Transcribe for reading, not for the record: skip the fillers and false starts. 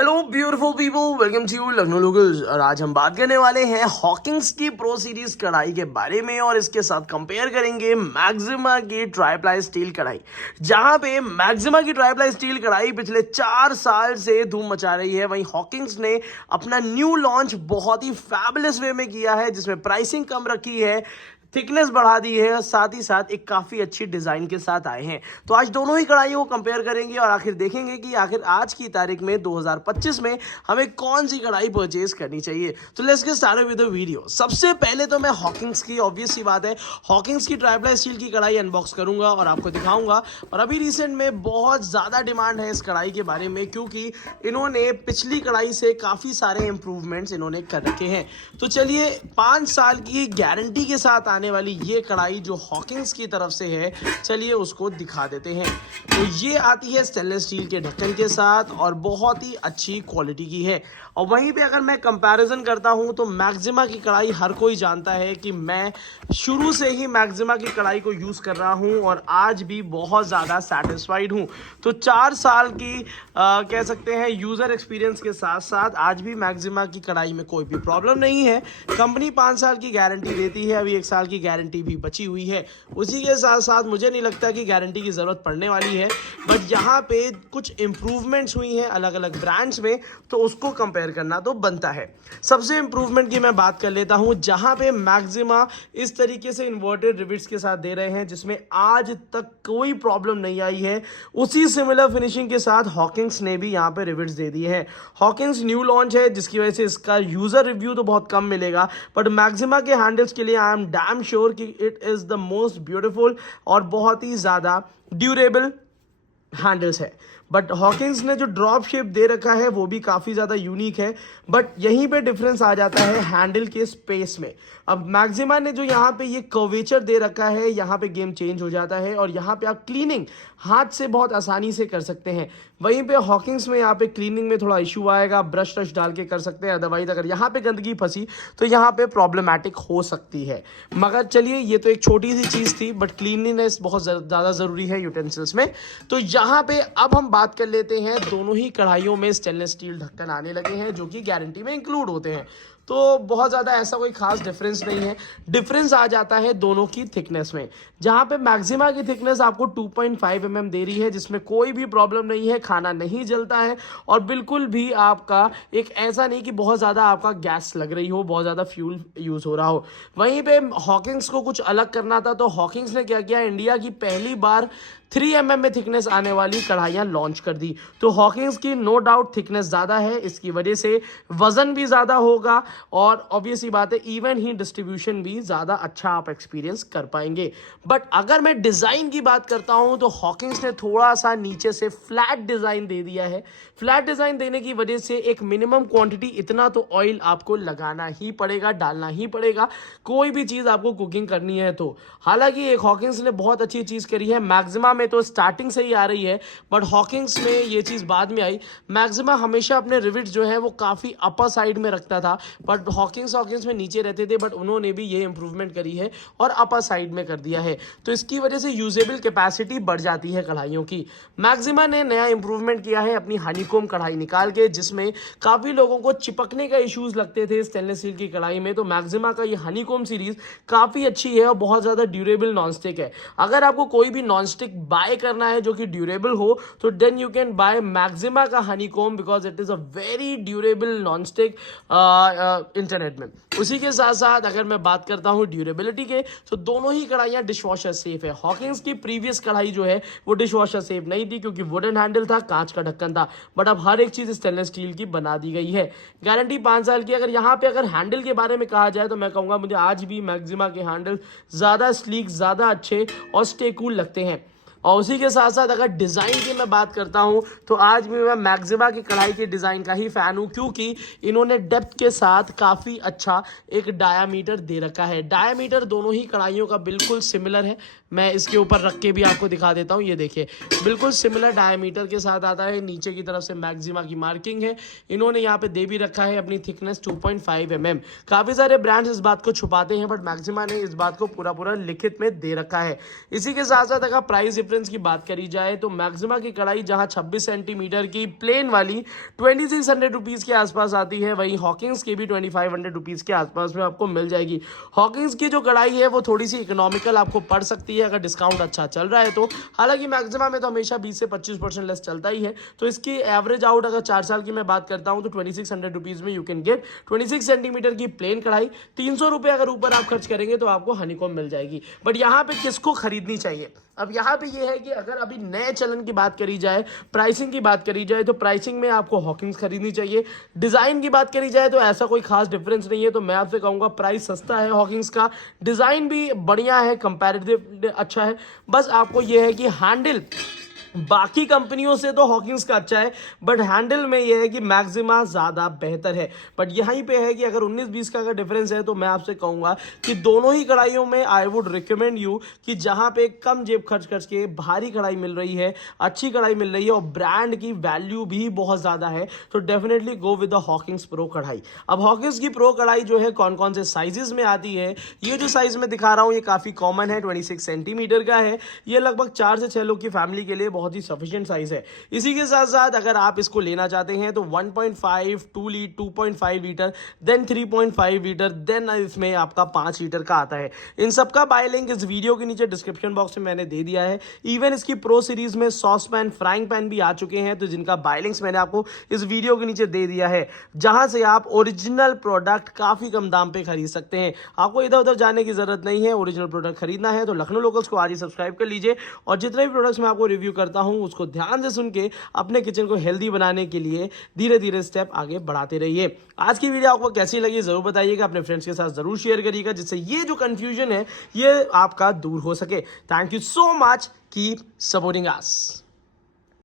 Hello beautiful people, welcome to Lucknow locals. और आज हम बात करने वाले हैं हॉकिंस की प्रो सीरीज कढ़ाई के बारे में और इसके साथ कंपेयर करेंगे मैक्सिमा की ट्राइप्लाई स्टील कढ़ाई। जहां पे मैक्सिमा की ट्राइप्लाई स्टील कढ़ाई पिछले 4 साल से धूम मचा रही है, वहीं हॉकिंस ने अपना न्यू लॉन्च बहुत ही फैबुलस वे में किया है, जिसमें प्राइसिंग कम रखी है, थिकनेस बढ़ा दी है और साथ ही साथ एक काफ़ी अच्छी डिज़ाइन के साथ आए हैं। तो आज दोनों ही कढ़ाइयों को कंपेयर करेंगे और आखिर देखेंगे कि आखिर आज की तारीख में 2025 में हमें कौन सी कढ़ाई परचेज करनी चाहिए। तो let's get started with the video. सबसे पहले तो मैं हॉकिंस की, ऑब्वियस सी बात है, हॉकिंस की ट्राइप्लाई स्टील की कढ़ाई अनबॉक्स करूंगा और आपको दिखाऊंगा। और अभी रिसेंट में बहुत ज़्यादा डिमांड है इस कढ़ाई के बारे में, क्योंकि इन्होंने पिछली कढ़ाई से काफ़ी सारे इंप्रूवमेंट्स इन्होंने कर रखे हैं। तो चलिए, 5 साल की गारंटी के साथ आने वाली ये कढ़ाई जो हॉकिंस की तरफ से है, चलिए उसको दिखा देते हैं। तो ये आती है स्टेनलेस स्टील के ढक्कन के साथ और बहुत ही अच्छी क्वालिटी की है। और वहीं पे अगर मैं कंपैरिजन करता हूं तो मैक्सिमा की कढ़ाई हर कोई जानता है कि मैं शुरू से ही मैक्सिमा की कढ़ाई को यूज़ कर रहा हूं और आज भी बहुत ज़्यादा सेटिस्फाइड हूं। तो 4 साल की कह सकते हैं यूज़र एक्सपीरियंस के साथ साथ आज भी मैक्सिमा की कढ़ाई में कोई भी प्रॉब्लम नहीं है। कंपनी 5 साल की गारंटी देती है, अभी 1 साल की गारंटी भी बची हुई है। उसी के साथ साथ मुझे नहीं लगता कि गारंटी की ज़रूरत पड़ने वाली है, बट यहाँ पे कुछ इंप्रूवमेंट्स हुई हैं अलग अलग ब्रांड्स में, तो उसको कंपेयर करना तो बनता है। सबसे इंप्रूवमेंट की मैं बात कर लेता हूँ, जहाँ पे मैक्सिमा इस तरीके से इन्वर्टेड रिविट्स के साथ दे रहे हैं, जिसमें आज तक कोई प्रॉब्लम नहीं आई है। उसी सिमिलर फिनिशिंग के साथ हॉकिंस ने भी यहाँ पे रिविट्स दे दिए हैं। हॉकिंस न्यू लॉन्च है, जिसकी वजह से इसका यूज़र रिव्यू तो बहुत कम मिलेगा, बट मैक्सिमा के हैंडल्स के लिए आई एम डैम श्योर कि it is the most beautiful और बहुत ही ज़्यादा ड्यूरेबल हैंडल्स है। बट हॉकिंस ने जो ड्रॉप शेप दे रखा है वो भी काफ़ी ज़्यादा यूनिक है, बट यहीं पे डिफरेंस आ जाता है हैंडल के स्पेस में। अब मैक्सिमा ने जो यहाँ पे ये कर्वेचर दे रखा है, यहाँ पे गेम चेंज हो जाता है और यहाँ पे आप क्लीनिंग हाथ से बहुत आसानी से कर सकते हैं। वहीं पे हॉकिंस में यहाँ पे क्लीनिंग में थोड़ा इशू आएगा, ब्रश व्रश डाल के कर सकते हैं, अदरवाइज अगर यहाँ पे गंदगी फंसी तो यहाँ पे प्रॉब्लमैटिक हो सकती है। मगर चलिए, ये तो एक छोटी सी चीज़ थी, बट क्लीनलीनेस बहुत ज़्यादा ज़रूरी है यूटेंसिल्स में। तो यहाँ पे अब हम बात कर लेते हैं, दोनों ही कढ़ाइयों में स्टेनलेस स्टील ढक्कन आने लगे हैं जो कि गारंटी में इंक्लूड होते हैं। तो बहुत ज़्यादा ऐसा कोई खास डिफरेंस नहीं है। डिफरेंस आ जाता है दोनों की थिकनेस में, जहाँ पे मैक्सिमा की थिकनेस आपको 2.5 mm दे रही है, जिसमें कोई भी प्रॉब्लम नहीं है, खाना नहीं जलता है और बिल्कुल भी आपका एक ऐसा नहीं कि बहुत ज़्यादा आपका गैस लग रही हो, बहुत ज़्यादा फ्यूल यूज़ हो रहा हो। वहीं पे हॉकिंस को कुछ अलग करना था, तो हॉकिंस ने क्या किया, इंडिया की पहली बार 3 mm में थिकनेस आने वाली कढ़ाइयाँ लॉन्च कर दी। तो हॉकिंस की नो डाउट थिकनेस ज़्यादा है, इसकी वजह से वज़न भी ज़्यादा होगा और ऑब्वियस ही बात है, इवन ही डिस्ट्रीब्यूशन भी ज़्यादा अच्छा आप एक्सपीरियंस कर पाएंगे। बट अगर मैं डिज़ाइन की बात करता हूँ तो हॉकिंस ने थोड़ा सा नीचे से फ्लैट डिज़ाइन दे दिया है। फ्लैट डिज़ाइन देने की वजह से एक मिनिमम क्वांटिटी, इतना तो ऑयल आपको लगाना ही पड़ेगा, डालना ही पड़ेगा, कोई भी चीज़ आपको कुकिंग करनी है तो। हालांकि एक हॉकिंस ने बहुत अच्छी चीज़ करी है, मैक्सिमा में तो स्टार्टिंग से ही आ रही है, बट हॉकिंस में ये चीज़ बाद में आई। मैक्सिमा हमेशा अपने रिविट्स जो है वो काफ़ी अपर साइड में रखता था, बट हॉकिंस में नीचे रहते थे, बट उन्होंने भी ये इंप्रूवमेंट करी है और अपर साइड में कर दिया है। तो इसकी वजह से यूजेबल कैपेसिटी बढ़ जाती है कढ़ाइयों की। मैक्सिमा ने नया इंप्रूवमेंट किया है अपनी हनीकॉम्ब कढ़ाई निकाल के, जिसमें काफ़ी लोगों को चिपकने का इश्यूज लगते थे स्टेनलेस स्टील की कढ़ाई में। तो मैक्सिमा का ये हनीकॉम्ब सीरीज काफ़ी अच्छी है और बहुत ज़्यादा ड्यूरेबल नॉनस्टिक है। अगर आपको कोई भी नॉनस्टिक बाय करना है जो कि ड्यूरेबल हो, तो then you can buy Maxima का honeycomb, because it is a very durable nonstick internet में। उसी के साथ साथ अगर मैं बात करता हूँ ड्यूरेबिलिटी के, तो दोनों ही कढ़ाइयाँ डिशवॉशर सेफ है। हॉकिंस की प्रीवियस कढ़ाई जो है वो डिशवॉशर सेफ नहीं थी, क्योंकि वुडन हैंडल था, कांच का ढक्कन था, बट अब हर एक चीज़ स्टेनलेस स्टील की बना दी गई है। गारंटी 5 साल की। अगर यहाँ पे अगर हैंडल के बारे में कहा जाए तो मैं कहूँगा, मुझे आज भी मैक्सिमा के हैंडल ज़्यादा स्लीक, ज़्यादा अच्छे और स्टे कूल लगते हैं। और उसी के साथ साथ अगर डिज़ाइन की मैं बात करता हूँ तो आज भी मैं मैक्सिमा की कढ़ाई के डिज़ाइन का ही फ़ैन हूँ, क्योंकि इन्होंने डेप्थ के साथ काफ़ी अच्छा एक डायामीटर दे रखा है। डायामीटर दोनों ही कढ़ाइयों का बिल्कुल सिमिलर है, मैं इसके ऊपर रख के भी आपको दिखा देता हूँ। ये देखिए बिल्कुल सिमिलर डायमीटर के साथ आता है, नीचे की तरफ से मैक्सिमा की मार्किंग है, इन्होंने यहाँ पे दे भी रखा है अपनी थिकनेस 2.5 mm। काफ़ी सारे ब्रांड्स इस बात को छुपाते हैं बट मैक्सिमा ने इस बात को पूरा पूरा लिखित में दे रखा है। इसी के साथ साथ अगर प्राइस डिफरेंस की बात करी जाए तो मैक्सिमा की कढ़ाई जहाँ 26 सेंटीमीटर की प्लेन वाली 2600 रुपीज़ के आसपास आती है, वहीं हॉकिंग्स की भी 2500 रुपीज़ के आसपास में आपको मिल जाएगी। हॉकिंग्स की जो कढ़ाई है वो थोड़ी सी इकोनॉमिकल आपको पड़ सकती है अगर डिस्काउंट अच्छा चल रहा है तो, हालांकि मैक्सिमा में तो हमेशा 20 से 25% लेस चलता ही है। तो इसकी एवरेज आउट अगर 4 साल की मैं बात करता हूं तो 2600 रुपीज़ में यू कैन गेट 26 सेंटीमीटर की प्लेन कढ़ाई। 300 रुपये अगर ऊपर आप खर्च करेंगे तो आपको हनीकॉम्ब मिल जाएगी। बट यहाँ पे किसको खरीदनी चाहिए, अब यहाँ पे ये है कि अगर अभी नए चलन की बात करी जाए, प्राइसिंग की बात करी जाए तो प्राइसिंग में आपको हॉकिंग्स खरीदनी चाहिए। डिज़ाइन की बात करी जाए तो ऐसा कोई खास डिफरेंस नहीं है, तो मैं आपसे कहूँगा प्राइस सस्ता है हॉकिंग्स का, डिज़ाइन भी बढ़िया है, कंपैरेटिव अच्छा है। बस आपको ये है कि हैंडल बाकी कंपनियों से तो हॉकिंग्स का अच्छा है बट हैंडल में यह है कि मैक्सिमा ज़्यादा बेहतर है। बट यहीं पे है कि अगर 19-20 का अगर डिफरेंस है तो मैं आपसे कहूँगा कि दोनों ही कढ़ाइयों में आई वुड रिकमेंड यू कि जहाँ पे कम जेब खर्च करके भारी कढ़ाई मिल रही है, अच्छी कढ़ाई मिल रही है और ब्रांड की वैल्यू भी बहुत ज़्यादा है, तो definitely go with the Hawkins pro कढ़ाई। अब हॉकिंग्स की प्रो कढ़ाई जो है कौन कौन से साइजेस में आती है, ये जो साइज में दिखा रहा हूँ ये काफ़ी कॉमन है, 26 सेंटीमीटर का है। ये लगभग 4 से 6 लोग की फैमिली के लिए बहुत ही सफिशिएंट साइज है। इसी के साथ साथ अगर आप इसको लेना चाहते हैं तो 1.5, 2.5 लीटर, देन 3.5 लीटर, देन इसमें आपका 5 लीटर का आता है। इन सब का बाय लिंक इस वीडियो के नीचे डिस्क्रिप्शन बॉक्स में मैंने दे दिया है। इवन इसकी प्रो सीरीज में सॉस पैन, फ्राइंग पैन भी आ चुके हैं, तो जिनका बाय लिंक्स मैंने आपको इस वीडियो के नीचे दे दिया है, जहां से आप ओरिजिनल प्रोडक्ट काफी कम दाम पे खरीद सकते हैं। आपको इधर उधर जाने की जरूरत नहीं है, ओरिजिनल प्रोडक्ट खरीदना है तो लखनऊ लोकल्स को आज ही सब्सक्राइब कर लीजिए और जितने भी प्रोडक्ट्स मैं आपको रिव्यू करता हूं उसको ध्यान से सुन के अपने किचन को हेल्दी बनाने के लिए धीरे धीरे स्टेप आगे बढ़ाते रहिए। आज की वीडियो आपको कैसी लगी जरूर बताइएगा, अपने फ्रेंड्स के साथ जरूर शेयर करिएगा जिससे ये जो कंफ्यूजन है ये आपका दूर हो सके। Thank you so much, keep supporting us.